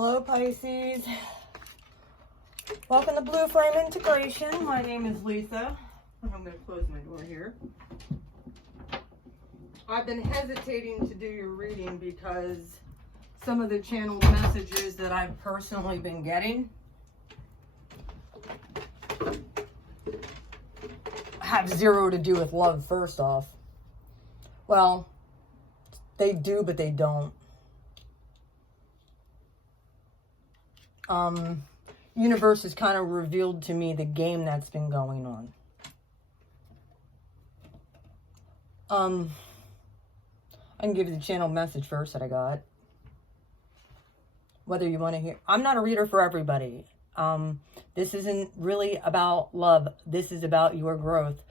Hello Pisces, welcome to Blue Flame Integration. My name is Lisa. I'm going to close my door here. I've been hesitating to do your reading because some of the channeled messages that I've personally been getting have zero to do with love, first off. Well, they do, but they don't. Universe has kind of revealed to me the game that's been going on. I can give you the channel message first that I got. Whether you want to hear, I'm not a reader for everybody. This isn't really about love. This is about your growth.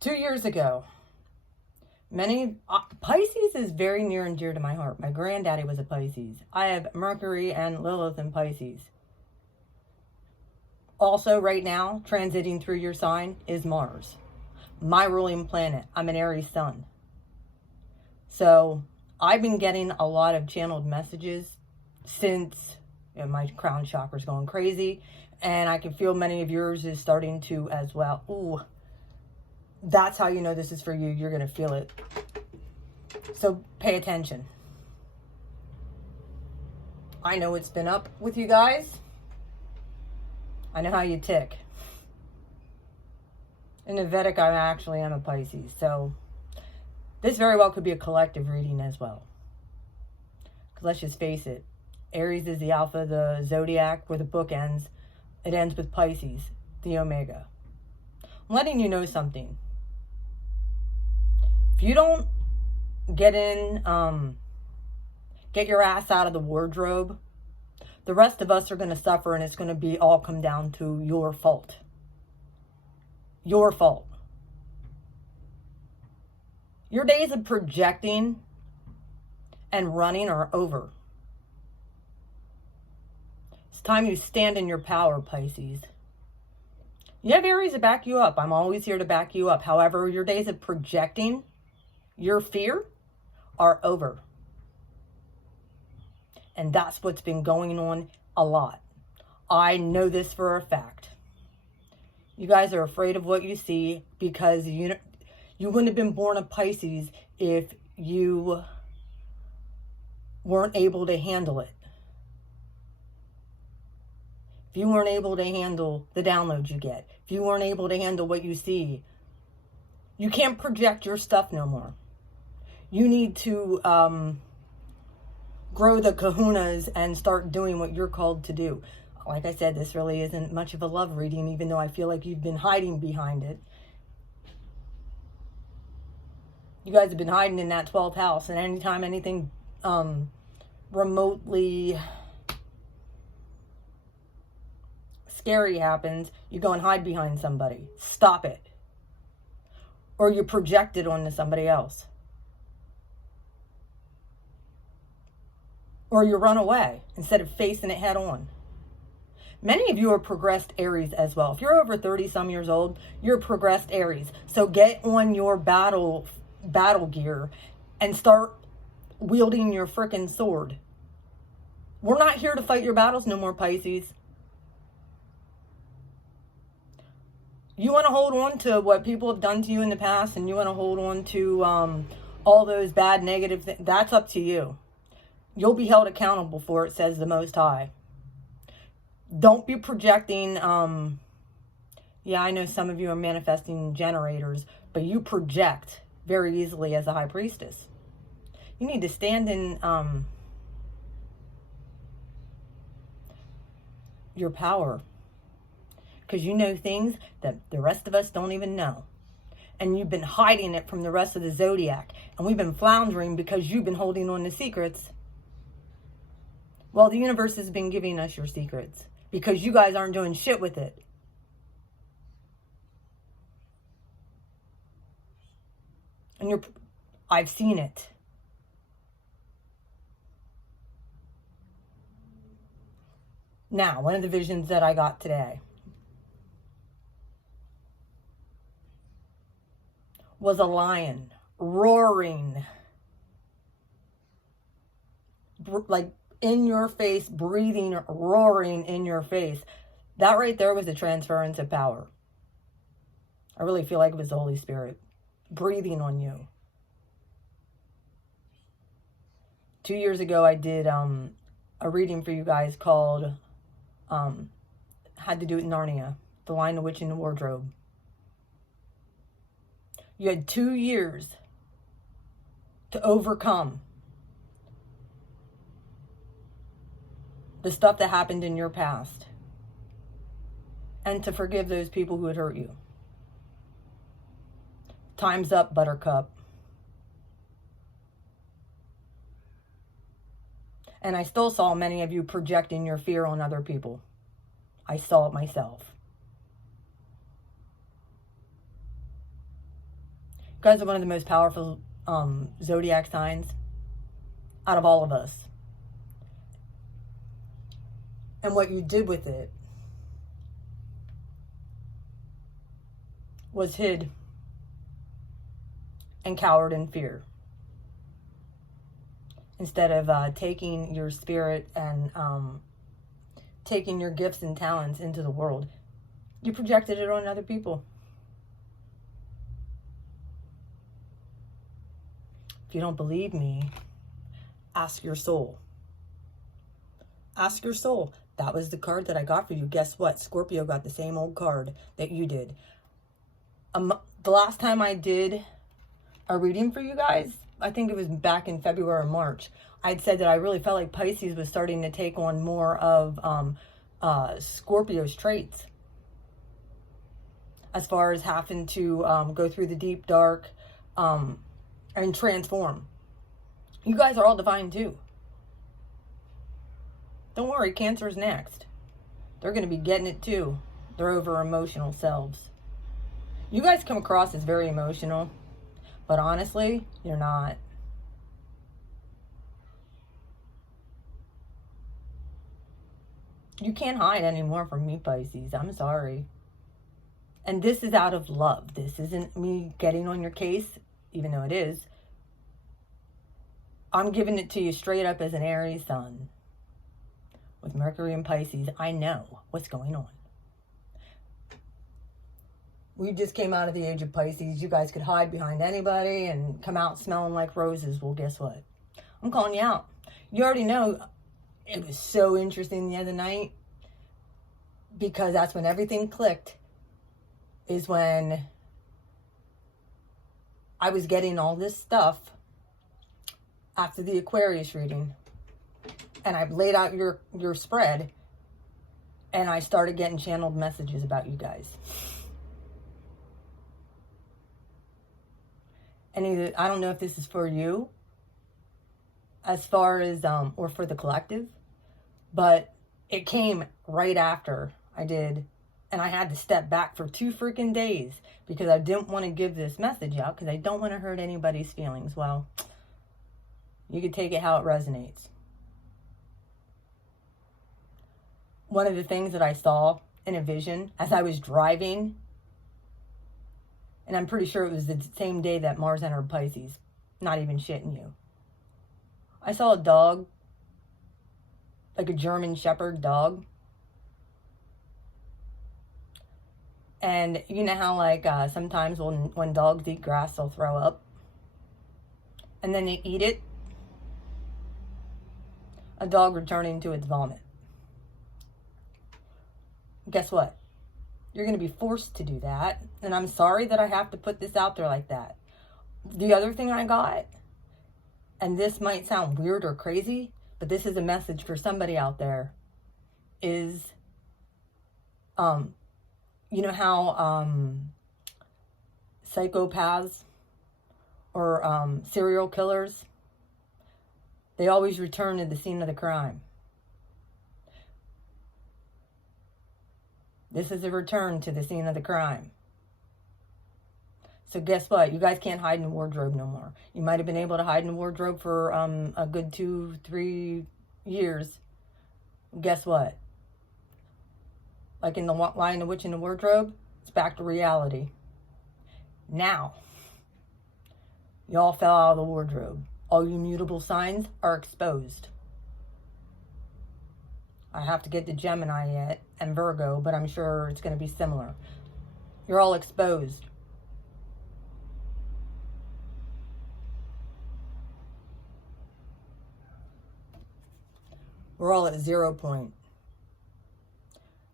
2 years ago, Pisces is very near and dear to my heart. My granddaddy was a Pisces. I have Mercury and Lilith in Pisces. Also, right now, transiting through your sign is Mars, my ruling planet. I'm an Aries sun. So, I've been getting a lot of channeled messages since my crown chakra's going crazy. And I can feel many of yours is starting to as well. Ooh, that's how you know this is for you. You're going to feel it. So, pay attention. I know it's been up with you guys. I know how you tick. In the Vedic, I actually am a Pisces. So, this very well could be a collective reading as well. Because let's just face it. Aries is the alpha, the zodiac, where the book ends. It ends with Pisces, the omega. I'm letting you know something. If you don't get your ass out of the wardrobe, the rest of us are going to suffer, and it's going to be all come down to your fault. Your fault. Your days of projecting and running are over. It's time you stand in your power, Pisces. You have Aries to back you up. I'm always here to back you up. However, your days of projecting your fear are over. And that's what's been going on a lot. I know this for a fact. You guys are afraid of what you see because you wouldn't have been born a Pisces if you weren't able to handle it. If you weren't able to handle the downloads you get. If you weren't able to handle what you see. You can't project your stuff no more. You need to grow the kahunas and start doing what you're called to do. Like I said, this really isn't much of a love reading, even though I feel like you've been hiding behind it. You guys have been hiding in that 12th house, and anytime anything remotely scary happens, you go and hide behind somebody. Stop it. Or you project it onto somebody else. Or you run away instead of facing it head on. Many of you are progressed Aries as well. If you're over 30 some years old, you're progressed Aries. So get on your battle gear and start wielding your frickin' sword. We're not here to fight your battles no more, Pisces. You want to hold on to what people have done to you in the past, and you want to hold on to all those bad, negative things. That's up to you. You'll be held accountable for it, says the Most High. Don't be projecting, yeah, I know some of you are manifesting generators, but you project very easily as a high priestess. You need to stand in your power. Because you know things that the rest of us don't even know. And you've been hiding it from the rest of the zodiac. And we've been floundering because you've been holding on to secrets. Well, the universe has been giving us your secrets because you guys aren't doing shit with it. And I've seen it. Now, one of the visions that I got today was a lion roaring like in your face, breathing, roaring in your face. That right there was a transference of power. I really feel like it was the Holy Spirit breathing on you. 2 years ago, I did a reading for you guys called, had to do with Narnia, The Lion, the Witch, and the Wardrobe. You had 2 years to overcome the stuff that happened in your past and to forgive those people who had hurt you. Time's up, Buttercup. And I still saw many of you projecting your fear on other people. I saw it myself. You guys are one of the most powerful zodiac signs out of all of us. And what you did with it was hid and cowered in fear. Instead of taking your spirit and taking your gifts and talents into the world, you projected it on other people. If you don't believe me, ask your soul. Ask your soul. That was the card that I got for you. Guess what? Scorpio got the same old card that you did. The last time I did a reading for you guys, I think it was back in February or March, I'd said that I really felt like Pisces was starting to take on more of Scorpio's traits. As far as having to go through the deep dark and transform. You guys are all divine too. Don't worry, Cancer's next. They're going to be getting it too. They're over emotional selves. You guys come across as very emotional. But honestly, you're not. You can't hide anymore from me, Pisces. I'm sorry. And this is out of love. This isn't me getting on your case, even though it is. I'm giving it to you straight up as an Aries sun. With Mercury and Pisces, I know what's going on. We just came out of the age of Pisces. You guys could hide behind anybody and come out smelling like roses. Well, guess what? I'm calling you out. You already know. It was so interesting the other night because that's when everything clicked, is when I was getting all this stuff after the Aquarius reading. And I laid out your spread and I started getting channeled messages about you guys. And I don't know if this is for you, as far as, or for the collective, but it came right after I did, and I had to step back for 2 freaking days because I didn't want to give this message out because I don't want to hurt anybody's feelings. Well, you can take it how it resonates. One of the things that I saw in a vision as I was driving, and I'm pretty sure it was the same day that Mars entered Pisces. Not even shitting you. I saw a dog, like a German Shepherd dog. And you know how like sometimes when dogs eat grass, they'll throw up. And then they eat it. A dog returning to its vomit. Guess what? You're going to be forced to do that. And I'm sorry that I have to put this out there like that. The other thing I got, and this might sound weird or crazy, but this is a message for somebody out there, is, you know how psychopaths or serial killers, they always return to the scene of the crime. This is a return to the scene of the crime. So guess what? You guys can't hide in a wardrobe no more. You might have been able to hide in a wardrobe for a good 2-3 years. Guess what? Like in the Lion, the Witch, and the Wardrobe, it's back to reality. Now, y'all fell out of the wardrobe. All you mutable signs are exposed. I have to get to Gemini yet and Virgo, but I'm sure it's going to be similar. You're all exposed. We're all at 0 point.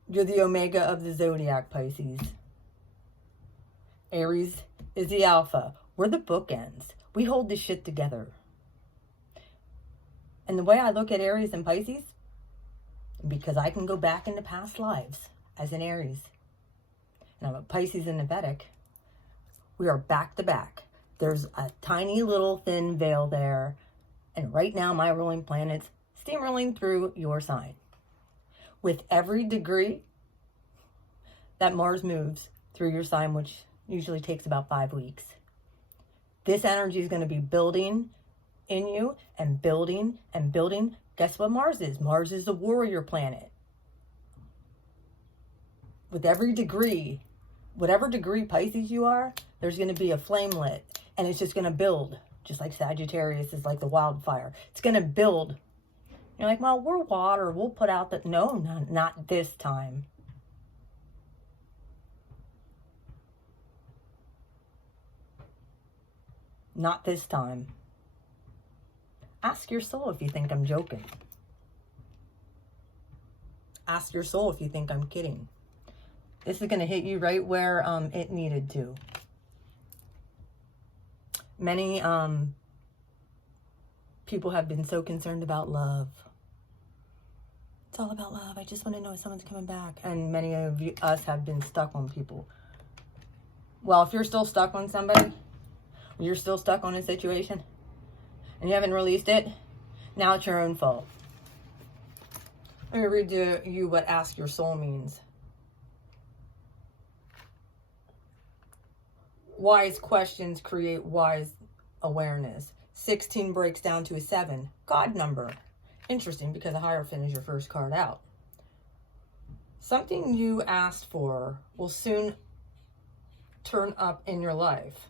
You're the omega of the zodiac, Pisces. Aries is the alpha. We're the bookends. We hold this shit together. And the way I look at Aries and Pisces, because I can go back into past lives as an Aries, and I'm a Pisces in the Vedic, we are back to back. There's a tiny little thin veil there, and right now my ruling planet's steamrolling through your sign. With every degree that Mars moves through your sign, which usually takes about 5 weeks, this energy is going to be building in you and building and building. Guess what Mars is? Mars is the warrior planet. With every degree, whatever degree Pisces you are, there's going to be a flame lit, and it's just going to build, just like Sagittarius is like the wildfire. It's going to build. You're like, well, we're water. We'll put out the... No, not this time. Not this time. Ask your soul if you think I'm joking. Ask your soul if you think I'm kidding. This is going to hit you right where it needed to. Many people have been so concerned about love. It's all about love. I just want to know if someone's coming back. And many of us have been stuck on people. Well, if you're still stuck on somebody, you're still stuck on a situation, and you haven't released it, now it's your own fault. Let me read to you what ask your soul means. Wise questions create wise awareness. 16 breaks down to a 7. God number. Interesting, because a Hierophant is your first card out. Something you asked for will soon turn up in your life.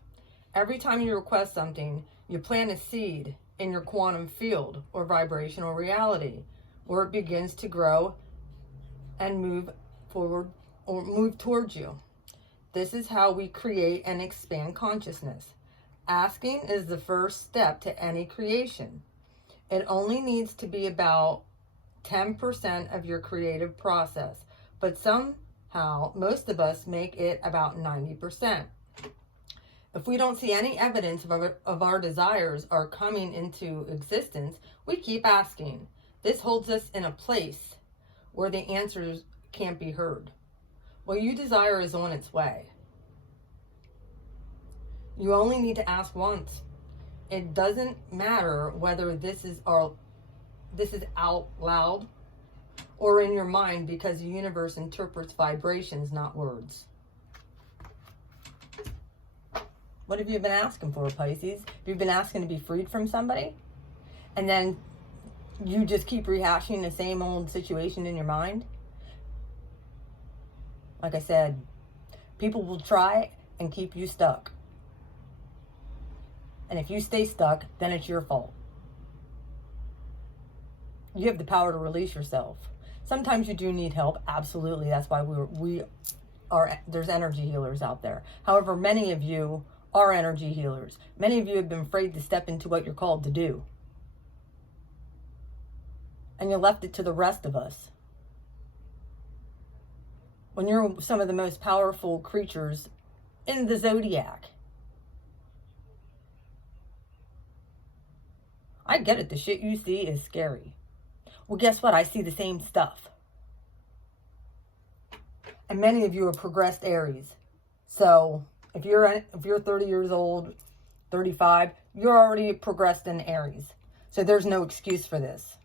Every time you request something, you plant a seed in your quantum field or vibrational reality, where it begins to grow and move forward or move towards you. This is how we create and expand consciousness. Asking is the first step to any creation. It only needs to be about 10% of your creative process, but somehow most of us make it about 90%. If we don't see any evidence of our desires are coming into existence, we keep asking. This holds us in a place where the answers can't be heard. What you desire is on its way. You only need to ask once. It doesn't matter whether this is out loud or in your mind, because the universe interprets vibrations, not words. What have you been asking for, Pisces? Have you been asking to be freed from somebody? And then you just keep rehashing the same old situation in your mind? Like I said, people will try and keep you stuck. And if you stay stuck, then it's your fault. You have the power to release yourself. Sometimes you do need help, absolutely. That's why there's energy healers out there. However, many of you are energy healers. Many of you have been afraid to step into what you're called to do. And you left it to the rest of us. When you're some of the most powerful creatures in the zodiac. I get it. The shit you see is scary. Well, guess what? I see the same stuff. And many of you are progressed Aries. So if you're 30 years old, 35, you're already progressed in Aries. So there's no excuse for this.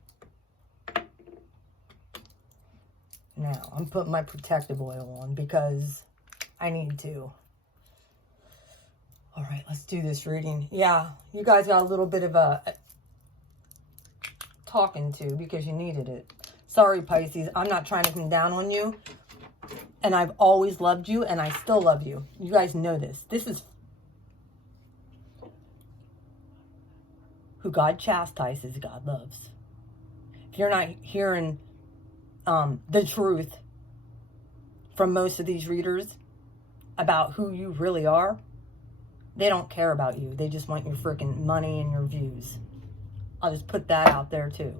Now, I'm putting my protective oil on because I need to. All right, let's do this reading. Yeah, you guys got a little bit of a talking to because you needed it. Sorry, Pisces. I'm not trying to come down on you. And I've always loved you, and I still love you. You guys know this. This is who God chastises, God loves. If you're not hearing the truth from most of these readers about who you really are. They don't care about you. They just want your freaking money and your views. I'll just put that out there too.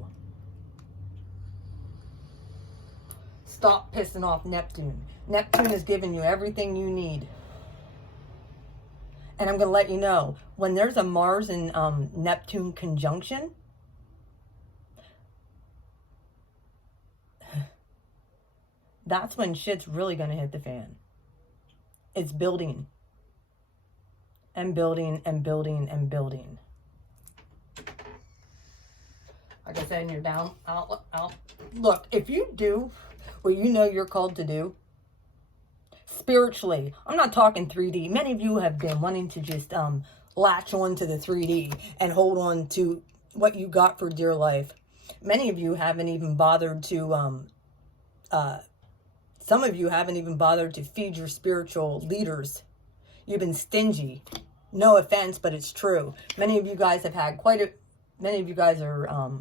Stop pissing off Neptune. Neptune is giving you everything you need. And I'm going to let you know, when there's a Mars and Neptune conjunction, that's when shit's really going to hit the fan. It's building. And building and building and building. Like I said, and you're down, out. Look, if you do what you know you're called to do, spiritually, I'm not talking 3D. Many of you have been wanting to just latch on to the 3D and hold on to what you got for dear life. Many of you haven't even bothered to, some of you haven't even bothered to feed your spiritual leaders. You've been stingy. No offense, but it's true. Many of you guys have had many of you guys are,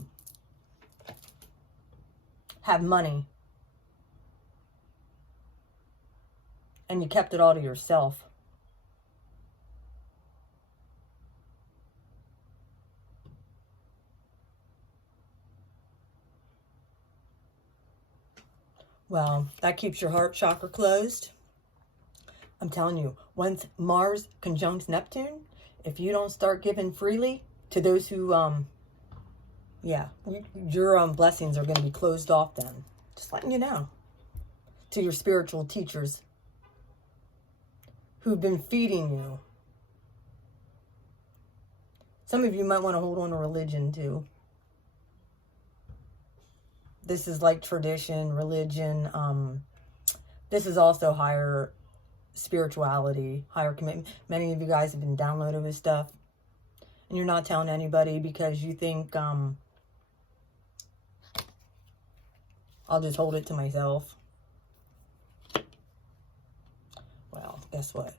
have money. And you kept it all to yourself. Well, that keeps your heart chakra closed. I'm telling you, once Mars conjuncts Neptune, if you don't start giving freely to those who, your blessings are going to be closed off then. Just letting you know. To your spiritual teachers who've been feeding you. Some of you might want to hold on to religion too. This is like tradition, religion. This is also higher spirituality, higher commitment. Many of you guys have been downloading this stuff. And you're not telling anybody because you think, I'll just hold it to myself. Well, guess what?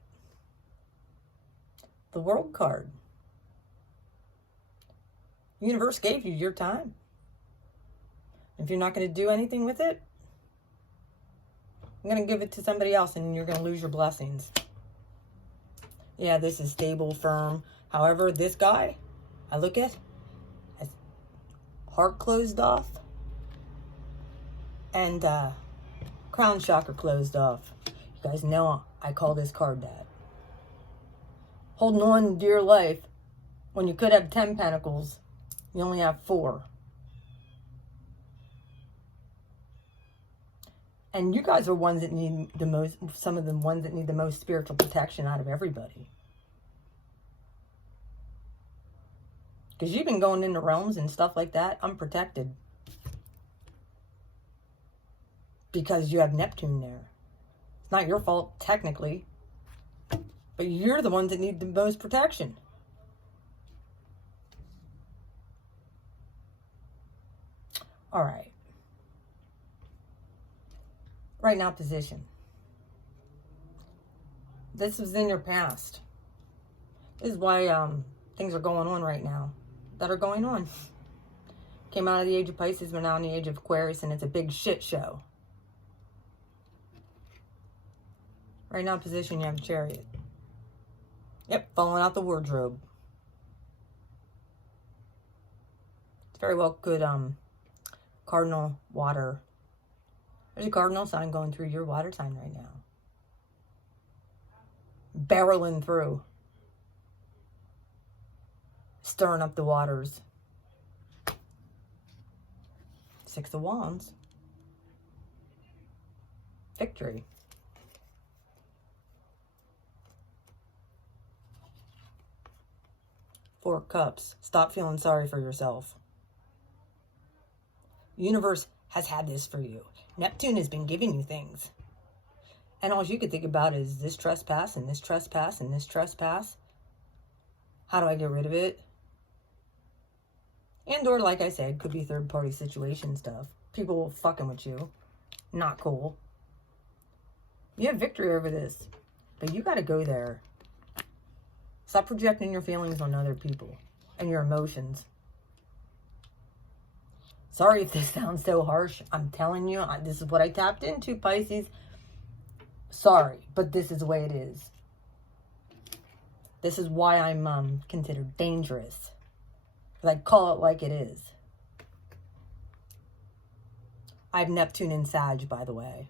The World card. The universe gave you your time. If you're not going to do anything with it, I'm going to give it to somebody else and you're going to lose your blessings. Yeah, this is stable, firm. However, this guy, I look at, has heart closed off and crown chakra closed off. You guys know I call this card that. Holding on to dear life when you could have 10 pentacles, you only have 4. And you guys are ones that need the most, some of the ones that need the most spiritual protection out of everybody. Because you've been going into realms and stuff like that unprotected. Because you have Neptune there. It's not your fault, technically. But you're the ones that need the most protection. All right. Right now, position. This was in your past. This is why things are going on right now. That are going on. Came out of the age of Pisces, we're now in the age of Aquarius, and it's a big shit show. Right now, position, you have a Chariot. Yep, falling out the wardrobe. It's very well good, cardinal water. There's a cardinal sign going through your water sign right now. Barreling through. Stirring up the waters. 6 of Wands. Victory. Four of Cups. Stop feeling sorry for yourself. The universe has had this for you. Neptune has been giving you things. And all you could think about is this trespass and this trespass and this trespass. How do I get rid of it? And or, like I said, could be third-party situation stuff. People fucking with you. Not cool. You have victory over this. But you got to go there. Stop projecting your feelings on other people and your emotions. Sorry if this sounds so harsh. I'm telling you, this is what I tapped into, Pisces. Sorry, but this is the way it is. This is why I'm considered dangerous. I call it like it is. I have Neptune in Sag, by the way.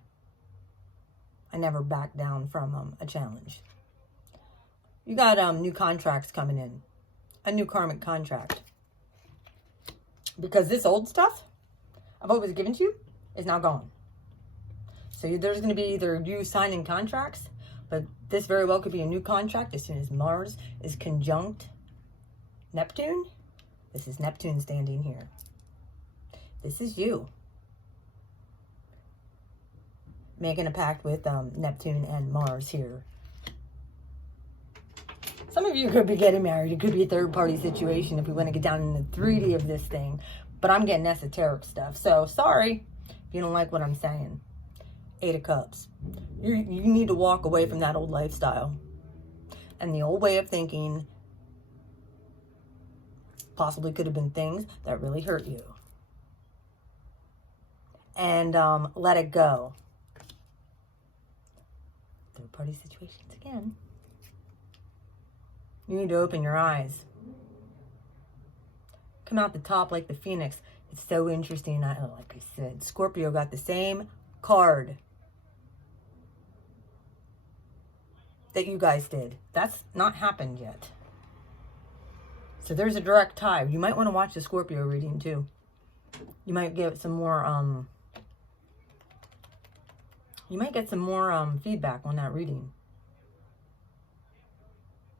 I never back down from a challenge. You got new contracts coming in. A new karmic contract. Because this old stuff I've always given to you is now gone. So there's going to be either you signing contracts, but this very well could be a new contract as soon as Mars is conjunct Neptune. This is Neptune standing here. This is you making a pact with Neptune and Mars here. Some of you could be getting married. It could be a third-party situation if we want to get down in the 3D of this thing. But I'm getting esoteric stuff. So, sorry if you don't like what I'm saying. 8 of Cups. You need to walk away from that old lifestyle. And the old way of thinking possibly could have been things that really hurt you. And let it go. Third-party situations again. You need to open your eyes. Come out the top like the phoenix. It's so interesting. Like I said, Scorpio got the same card that you guys did. That's not happened yet. So there's a direct tie. You might want to watch the Scorpio reading too. You might get some more feedback on that reading.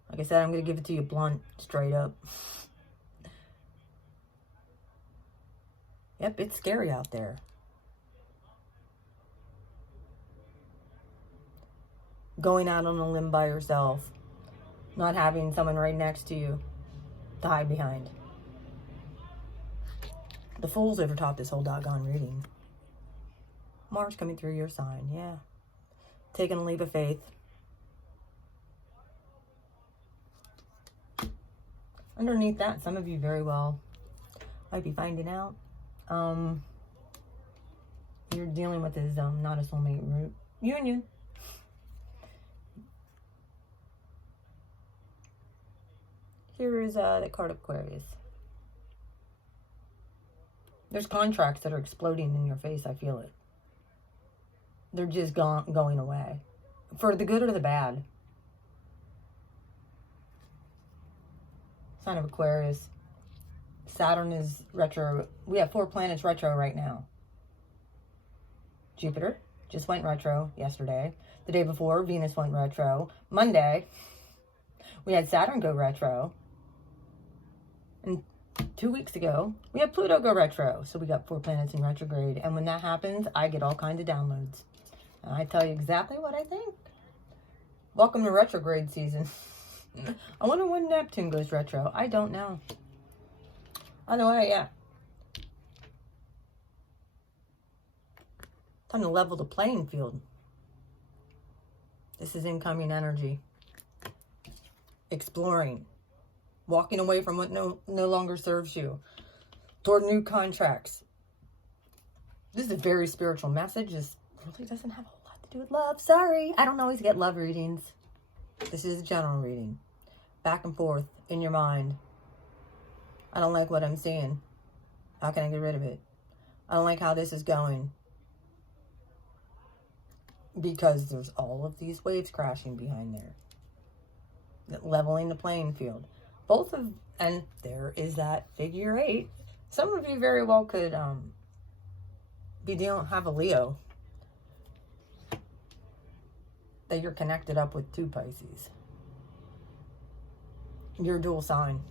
Like I said, I'm going to give it to you blunt, straight up. Yep, it's scary out there. Going out on a limb by yourself. Not having someone right next to you to hide behind. The Fool's overtopped this whole doggone reading. Mars coming through your sign, yeah. Taking a leap of faith. Underneath that, some of you very well might be finding out you're dealing with this not a soulmate root union. Here is the card of Aquarius. There's contracts that are exploding in your face. I feel it. They're just going away. For the good or the bad. Sign of Aquarius. Saturn is retro. We have 4 planets retro right now. Jupiter just went retro yesterday. The day before, Venus went retro. Monday, we had Saturn go retro. And 2 weeks ago, we had Pluto go retro. So we got 4 planets in retrograde. And when that happens, I get all kinds of downloads. And I tell you exactly what I think. Welcome to retrograde season. I wonder when Neptune goes retro. I don't know. Either way, yeah. Time to level the playing field. This is incoming energy. Exploring. Walking away from what no longer serves you. Toward new contracts. This is a very spiritual message. This really doesn't have a whole lot to do with love. Sorry. I don't always get love readings. This is a general reading. Back and forth in your mind. I don't like what I'm seeing. How can I get rid of it? I don't like how this is going. Because there's all of these waves crashing behind there. Leveling the playing field. And there is that figure 8. Some of you very well could have a Leo that you're connected up with 2 Pisces. You're a dual sign.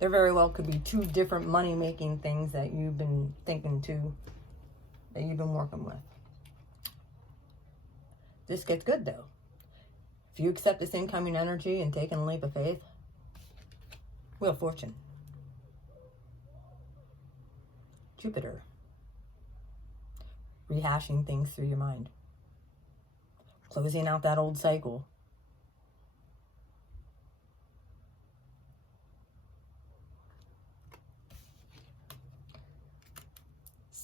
There very well could be 2 different money-making things that you've been thinking to, that you've been working with. This gets good, though. If you accept this incoming energy and take a leap of faith, Wheel of Fortune. Jupiter. Rehashing things through your mind. Closing out that old cycle.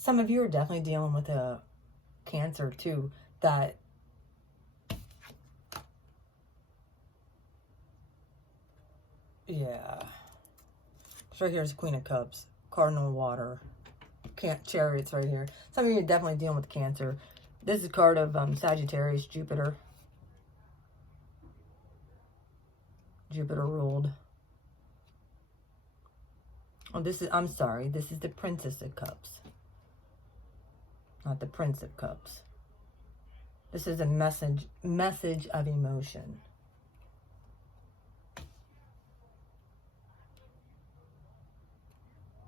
Some of you are definitely dealing with a Cancer too, that yeah. So here's the Queen of Cups, Cardinal Water, Chariots right here. Some of you are definitely dealing with Cancer. This is a card of Sagittarius, Jupiter. Jupiter ruled. Oh, this is, I'm sorry, this is the Princess of Cups. Not the Prince of Cups. This is a message of emotion.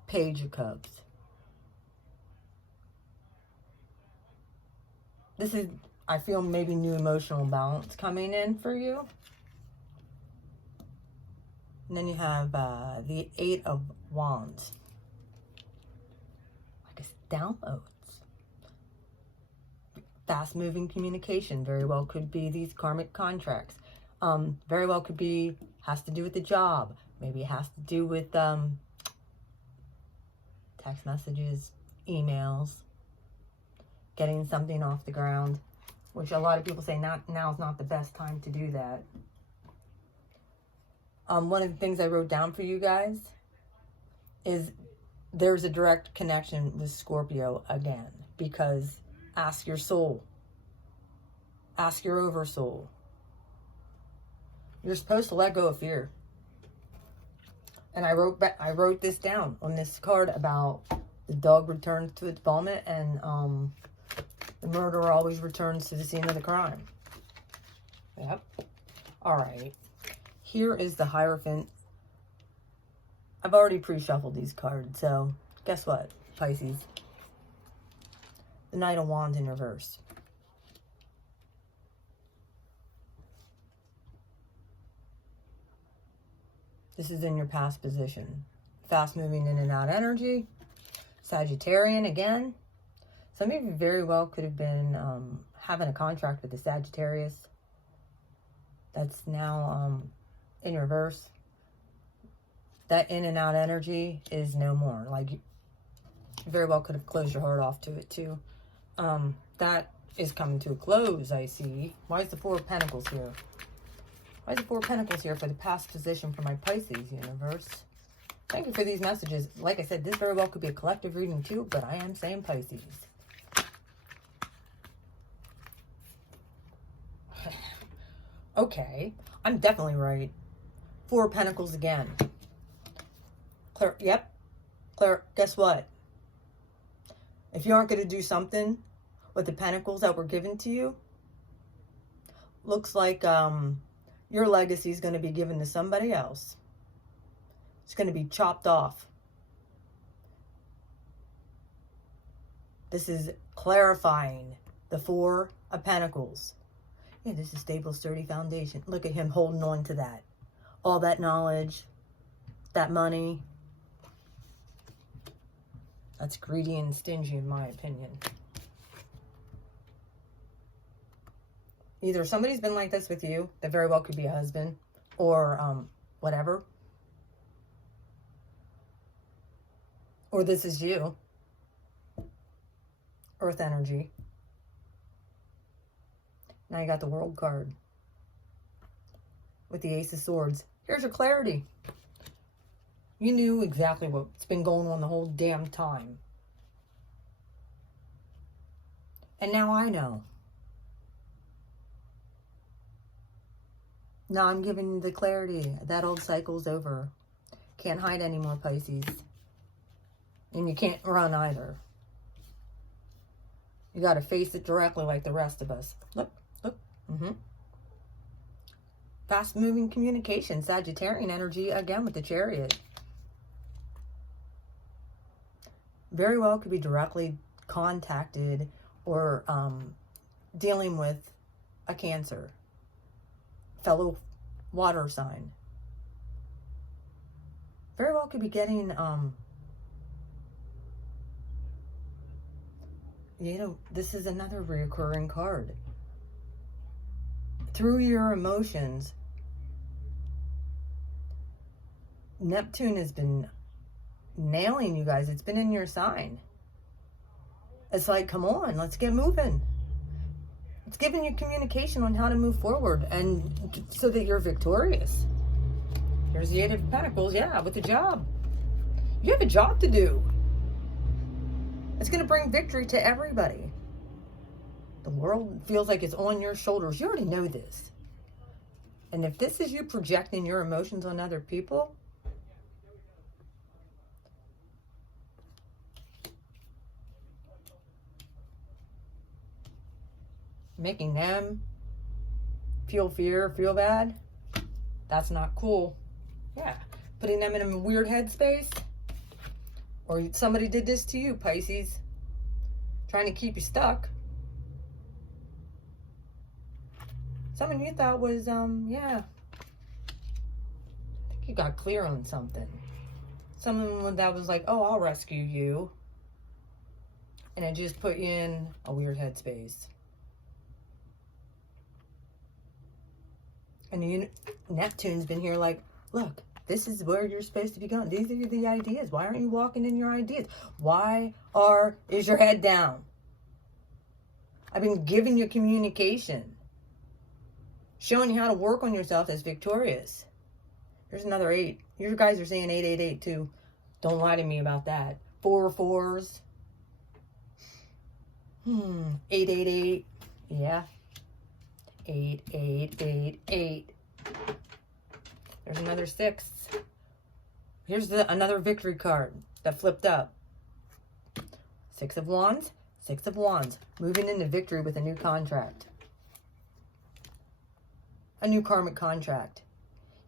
Page of Cups. This is, I feel, maybe new emotional balance coming in for you. And then you have the Eight of Wands. Like a downloads. Fast-moving communication. Very well could be these karmic contracts. Very well could be, has to do with the job. Maybe it has to do with text messages, emails, getting something off the ground, which a lot of people say now is not the best time to do that. One of the things I wrote down for you guys is there's a direct connection with Scorpio again, because ask your soul. Ask your oversoul. You're supposed to let go of fear. And I wrote this down on this card about the dog returns to its vomit, and the murderer always returns to the scene of the crime. Yep. All right. Here is the Hierophant. I've already pre-shuffled these cards, so guess what, Pisces? The Knight of Wands in reverse. This is in your past position. Fast moving in and out energy. Sagittarian again. Some of you very well could have been having a contract with the Sagittarius. That's now in reverse. That in and out energy is no more. Like, you very well could have closed your heart off to it too. That is coming to a close, I see. Why is the Four of Pentacles here? Why is the Four of Pentacles here for the past position for my Pisces universe? Thank you for these messages. Like I said, this very well could be a collective reading too, but I am saying Pisces. Okay, I'm definitely right. Four of Pentacles again. Claire, yep. Claire, guess what? If you aren't going to do something with the pentacles that were given to you, looks like your legacy is going to be given to somebody else. It's going to be chopped off. This is clarifying the Four of Pentacles. Yeah, this is stable, sturdy foundation. Look at him holding on to that. All that knowledge, that money. That's greedy and stingy in my opinion. Either somebody's been like this with you, that very well could be a husband, or whatever. Or this is you. Earth energy. Now you got the World card. With the Ace of Swords. Here's your clarity. You knew exactly what's been going on the whole damn time. And now I know. Now I'm giving you the clarity. That old cycle's over. Can't hide anymore, Pisces. And you can't run either. You got to face it directly like the rest of us. Look, look. Fast-moving communication. Sagittarian energy again with the Chariot. Very well could be directly contacted or dealing with a Cancer. Fellow water sign. Very well could be getting you know, this is another recurring card. Through your emotions, Neptune has been nailing you guys. It's been in your sign. It's like, come on, let's get moving. It's giving you communication on how to move forward and so that you're victorious. Here's the Eight of Pentacles, yeah, with the job. You have a job to do. It's going to bring victory to everybody. The world feels like it's on your shoulders. You already know this. And if this is you projecting your emotions on other people, making them feel fear, feel bad, that's not cool. Yeah, putting them in a weird headspace. Or somebody did this to you, Pisces, trying to keep you stuck. Someone you thought was, yeah, I think you got clear on something. Someone that was like, oh, I'll rescue you. And it just put you in a weird headspace. And Neptune's been here like, look, this is where you're supposed to be going. These are the ideas. Why aren't you walking in your ideas? Is your head down? I've been giving you communication. Showing you how to work on yourself as victorious. There's another 8. You guys are saying 888 too. Don't lie to me about that. 4 4s. 888. Yeah. 8888. There's another 6. Here's another victory card that flipped up. 6 of Wands. 6 of Wands. Moving into victory with a new contract. A new karmic contract.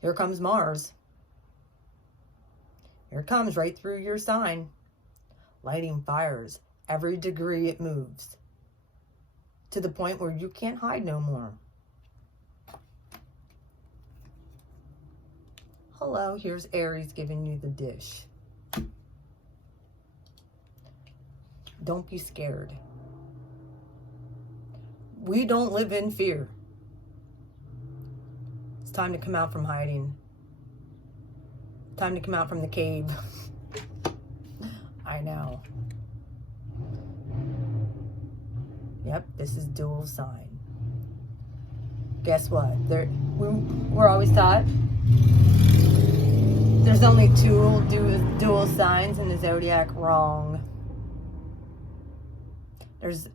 Here comes Mars. Here it comes right through your sign. Lighting fires. Every degree it moves. To the point where you can't hide no more. Hello, here's Aries giving you the dish. Don't be scared. We don't live in fear. It's time to come out from hiding. Time to come out from the cave. I know. Yep, this is dual sign. Guess what? We're always taught there's only 2 dual signs in the zodiac. Wrong. There's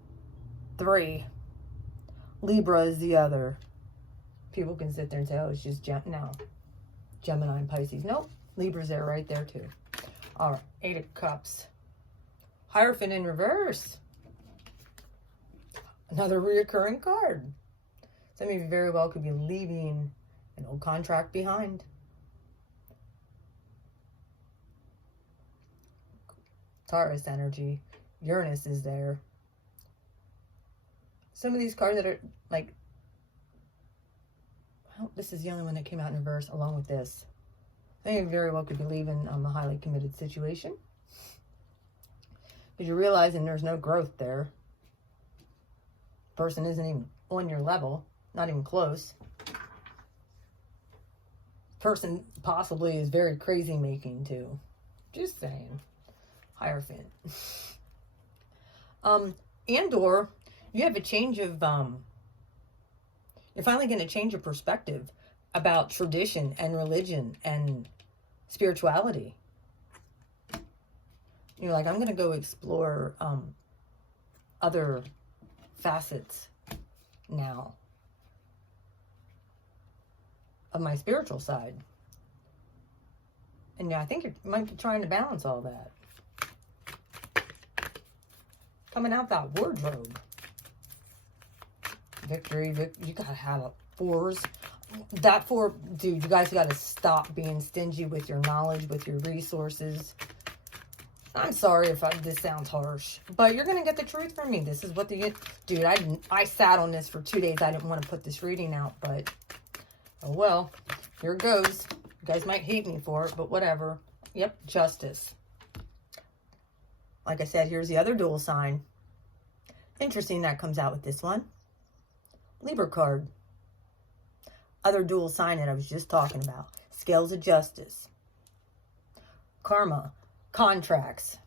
3. Libra is the other. People can sit there and say, oh, it's just Gemini and Pisces. Nope. Libra's there right there too. All right. 8 of Cups. Hierophant in reverse. Another reoccurring card. Some of you very well could be leaving an old contract behind. Taurus energy. Uranus is there. Some of these cards that are like, well, this is the only one that came out in reverse along with this. They very well could be leaving a highly committed situation. Because you're realizing there's no growth there. Person isn't even on your level. Not even close. Person possibly is very crazy making too. Just saying. Hierophant. And/or you have a change of, you're finally going to change your perspective about tradition and religion and spirituality. You're like, I'm going to go explore other facets now of my spiritual side. And yeah, I think you might be trying to balance all that. Coming out that wardrobe. Victory, you gotta have a 4s. That 4, dude, you guys gotta stop being stingy with your knowledge, with your resources. I'm sorry if this sounds harsh, but you're gonna get the truth from me. This is what dude, I sat on this for 2 days. I didn't want to put this reading out, but oh well, here it goes. You guys might hate me for it, but whatever. Yep, justice. Like I said, here's the other dual sign. Interesting that comes out with this one. Libra card. Other dual sign that I was just talking about. Scales of justice. Karma. Contracts.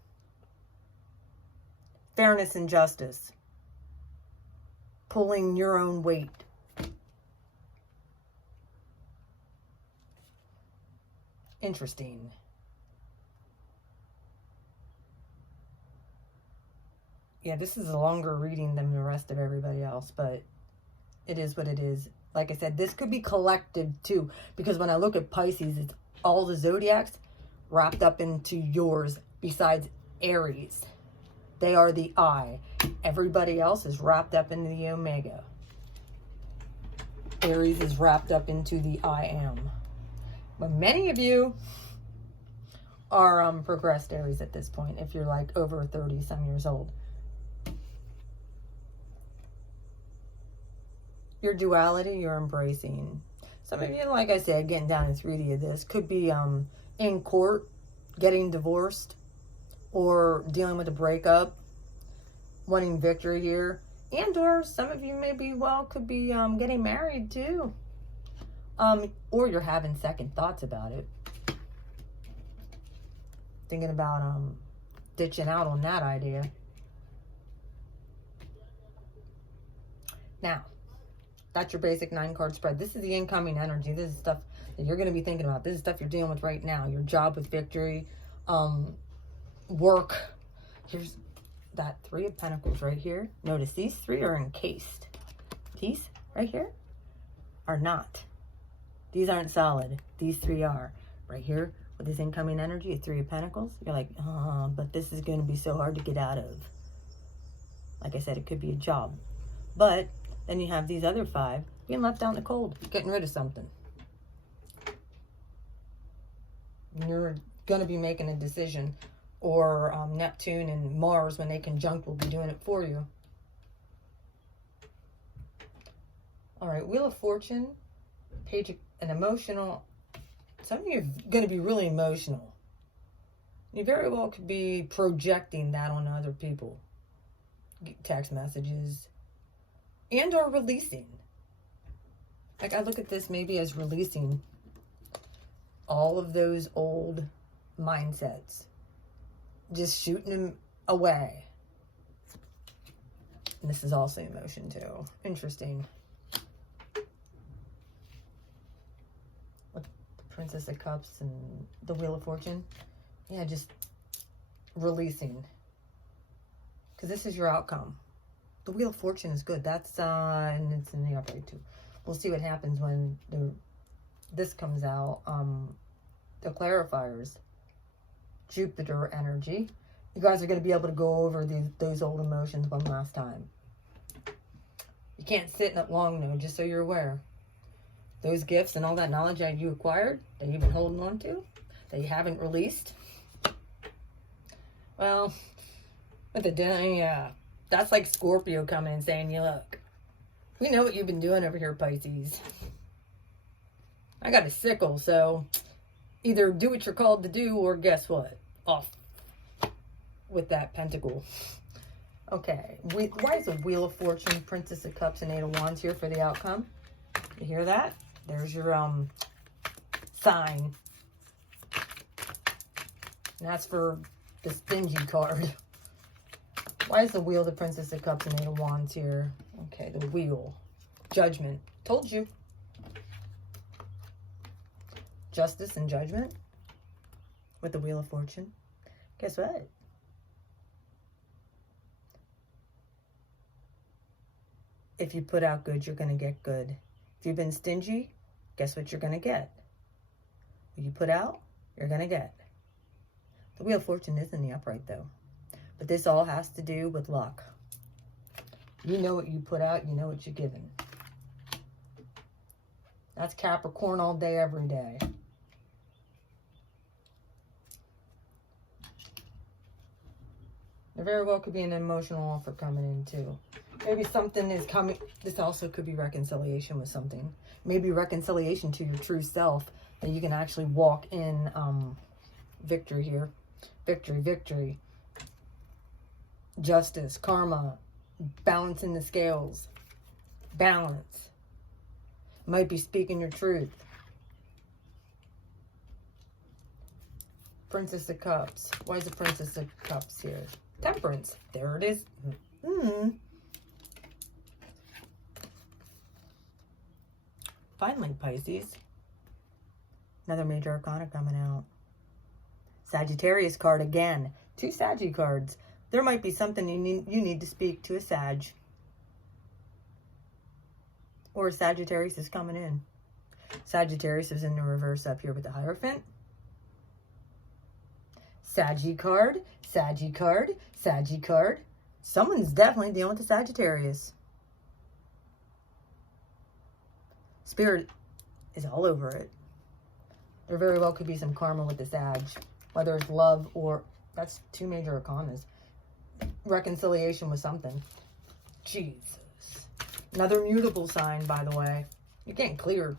Fairness and justice. Pulling your own weight. Interesting. Yeah, this is a longer reading than the rest of everybody else, but it is what it is. Like I said, this could be collective too, because when I look at Pisces, it's all the zodiacs wrapped up into yours besides Aries. They are the I. Everybody else is wrapped up into the Omega. Aries is wrapped up into the I am. But many of you are progressed Aries at this point, if you're like over 30 some years old. Your duality, you're embracing. Some of you, like I said, getting down to 3D of this, could be in court, getting divorced, or dealing with a breakup, wanting victory here. And or some of you maybe, well, could be getting married too. Or you're having second thoughts about it. Thinking about ditching out on that idea. Now, that's your basic 9-card spread. This is the incoming energy. This is stuff that you're going to be thinking about. This is stuff you're dealing with right now. Your job with victory, work. Here's that 3 of Pentacles right here. Notice these 3 are encased. These right here are not. These aren't solid. These 3 are. Right here with this incoming energy, a 3 of Pentacles. You're like, but this is going to be so hard to get out of. Like I said, it could be a job. But then you have these other 5 being left out in the cold, getting rid of something. You're going to be making a decision, or Neptune and Mars, when they conjunct, will be doing it for you. All right, Wheel of Fortune, Page of an emotional. Some of you are going to be really emotional. You very well could be projecting that on other people. Text messages. And or releasing. Like, I look at this maybe as releasing all of those old mindsets. Just shooting them away. And this is also emotion too. Interesting. With the Princess of Cups and the Wheel of Fortune. Yeah, just releasing. Because this is your outcome. The Wheel of Fortune is good. That's, and it's in the upright too. We'll see what happens when this comes out. The clarifiers. Jupiter energy. You guys are going to be able to go over those old emotions one last time. You can't sit in it long though, just so you're aware. Those gifts and all that knowledge that you acquired, that you've been holding on to, that you haven't released. Well, with the yeah. That's like Scorpio coming and saying, you look, we know what you've been doing over here, Pisces. I got a sickle, so either do what you're called to do, or guess what? Off with that pentacle. Okay. Why is the Wheel of Fortune, Princess of Cups, and 8 of Wands here for the outcome? You hear that? There's your sign. And that's for the stingy card. Why is the Wheel, the Princess of Cups, and 8 of Wands here? Okay, the Wheel. Judgment. Told you. Justice and Judgment. With the Wheel of Fortune. Guess what? If you put out good, you're going to get good. If you've been stingy, guess what you're going to get? What you put out, you're going to get. The Wheel of Fortune is in the upright, though. But this all has to do with luck. You know what you put out, you know what you're given. That's Capricorn all day, every day. There very well could be an emotional offer coming in too. Maybe something is coming. This also could be reconciliation with something. Maybe reconciliation to your true self, that you can actually walk in victory here. Victory, victory. Justice, karma, balancing the scales, balance. Might be speaking your truth. Princess of Cups. Why is the Princess of Cups here? Temperance. There it is. Finally, Pisces. Another major arcana coming out. Sagittarius card again. 2 Saggy cards. There might be something you need to speak to a Sag. Or Sagittarius is coming in. Sagittarius is in the reverse up here with the Hierophant. Saggy card, Saggy card, Saggy card. Someone's definitely dealing with the Sagittarius. Spirit is all over it. There very well could be some karma with the Sag. Whether it's love or... That's 2 major arcanas. Reconciliation with something. Jesus. Another mutable sign, by the way. You're getting clear.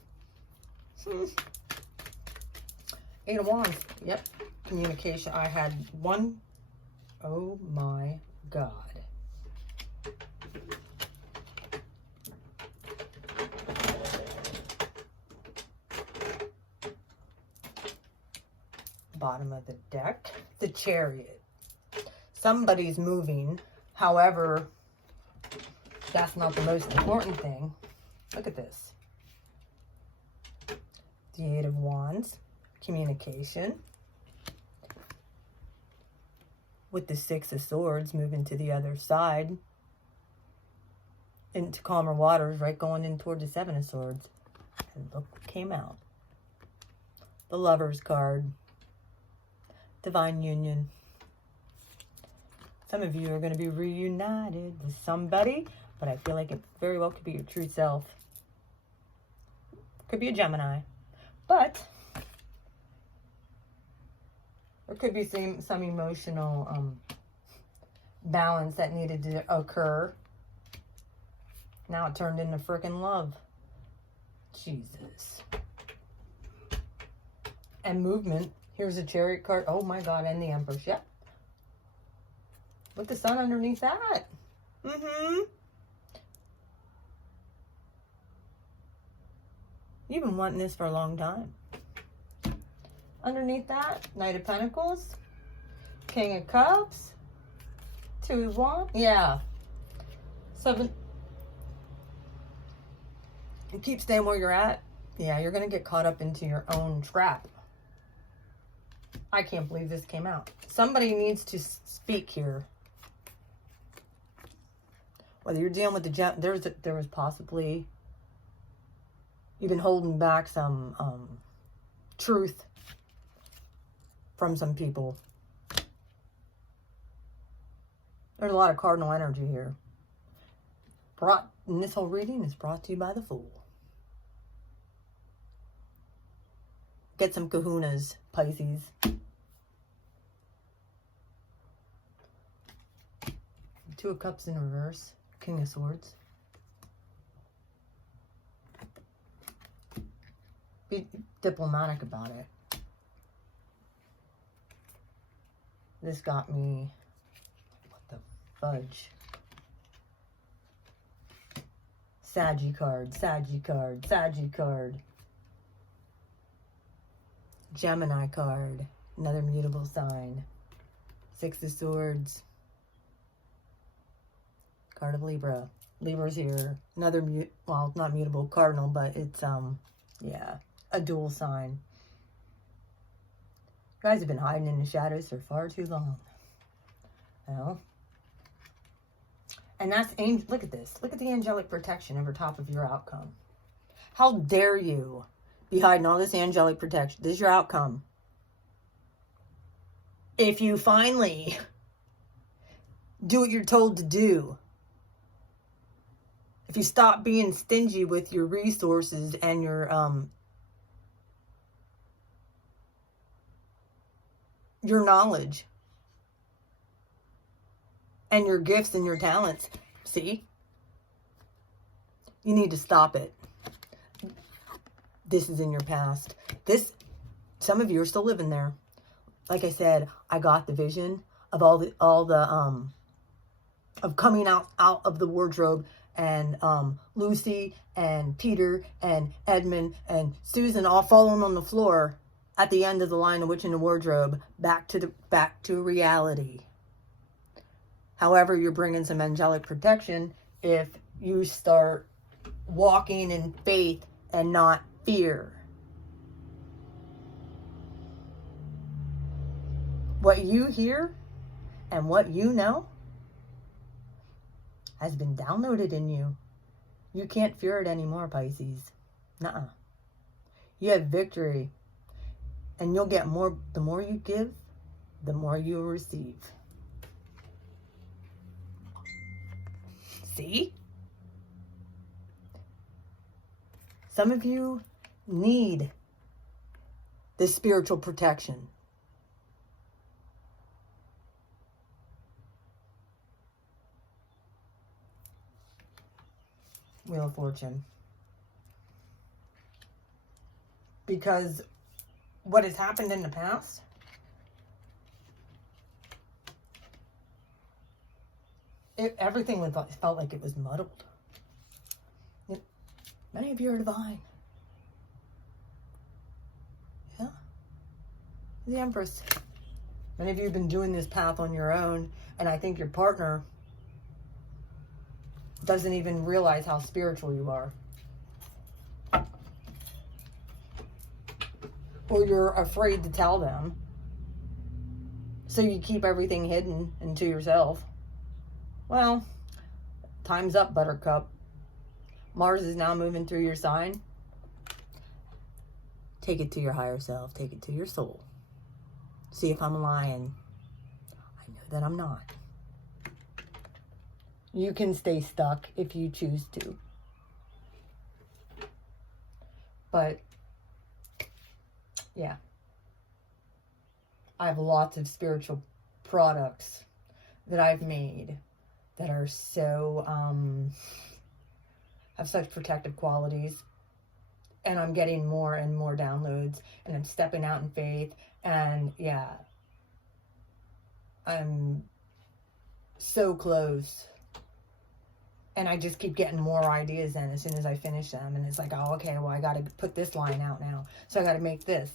8 of Wands. Yep. Communication. I had one. Oh my God. Bottom of the deck. The Chariot. Somebody's moving. However, that's not the most important thing. Look at this. The 8 of Wands. Communication. With the 6 of Swords moving to the other side. Into calmer waters, right, going in toward the 7 of Swords. And look what came out. The Lover's card. Divine union. Some of you are going to be reunited with somebody, but I feel like it very well could be your true self. Could be a Gemini. But there could be some emotional balance that needed to occur. Now it turned into freaking love. Jesus. And movement. Here's a Chariot card. Oh my God, and the Empress. Yep. With the sun underneath that. You've been wanting this for a long time. Underneath that, Knight of Pentacles, King of Cups, 2 of Wands. Yeah. 7. You keep staying where you're at. Yeah, you're going to get caught up into your own trap. I can't believe this came out. Somebody needs to speak here. Whether you're dealing with the there was possibly you've been holding back some truth from some people. There's a lot of cardinal energy here. And this whole reading is brought to you by the Fool. Get some kahunas, Pisces. 2 of Cups in reverse. King of Swords. Be diplomatic about it. This got me... What the fudge? Saggy card, Saggy card, Saggy card. Gemini card. Another mutable sign. 6 of Swords. Card of Libra. Libra's here. Another well, not mutable cardinal, but it's yeah, a dual sign. You guys have been hiding in the shadows for far too long. Well, and that's angel. Look at this. Look at the angelic protection over top of your outcome. How dare you be hiding all this angelic protection? This is your outcome. If you finally do what you're told to do. If you stop being stingy with your resources and your knowledge and your gifts and your talents, see? You need to stop it. This is in your past. Some of you are still living there. Like I said, I got the vision of all the of coming out of the wardrobe. And Lucy and Peter and Edmund and Susan all falling on the floor at the end of the line, The Witch in the Wardrobe, back to reality. However, you're bringing some angelic protection if you start walking in faith and not fear. What you hear and what you know has been downloaded in you. You can't fear it anymore, Pisces. Nuh-uh. You have victory. And you'll get more. The more you give, the more you'll receive. See? Some of you need this spiritual protection. Wheel of Fortune. Because what has happened in the past, everything felt like it was muddled. Many of you are divine. Yeah. The Empress. Many of you have been doing this path on your own, and I think your partner doesn't even realize how spiritual you are. Or you're afraid to tell them. So you keep everything hidden and to yourself. Well, time's up, Buttercup. Mars is now moving through your sign. Take it to your higher self. Take it to your soul. See if I'm lying. I know that I'm not. You can stay stuck if you choose to. But, yeah. I have lots of spiritual products that I've made that are so, have such protective qualities. And I'm getting more and more downloads. And I'm stepping out in faith. And, yeah. I'm so close. And I just keep getting more ideas in as soon as I finish them. And it's like, oh, okay, well, I got to put this line out now. So I got to make this.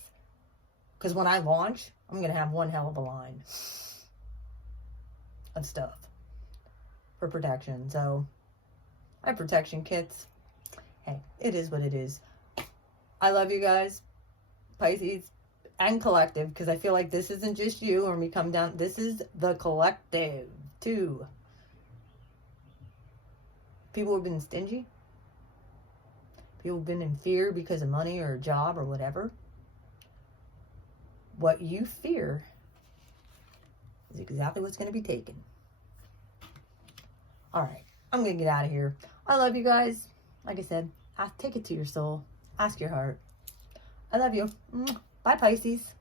Because when I launch, I'm going to have one hell of a line of stuff for protection. So I have protection kits. Hey, it is what it is. I love you guys, Pisces and collective, because I feel like this isn't just you when we come down. This is the collective too. People have been stingy. People have been in fear because of money or a job or whatever. What you fear is exactly what's going to be taken. All right. I'm going to get out of here. I love you guys. Like I said, take it to your soul. Ask your heart. I love you. Bye, Pisces.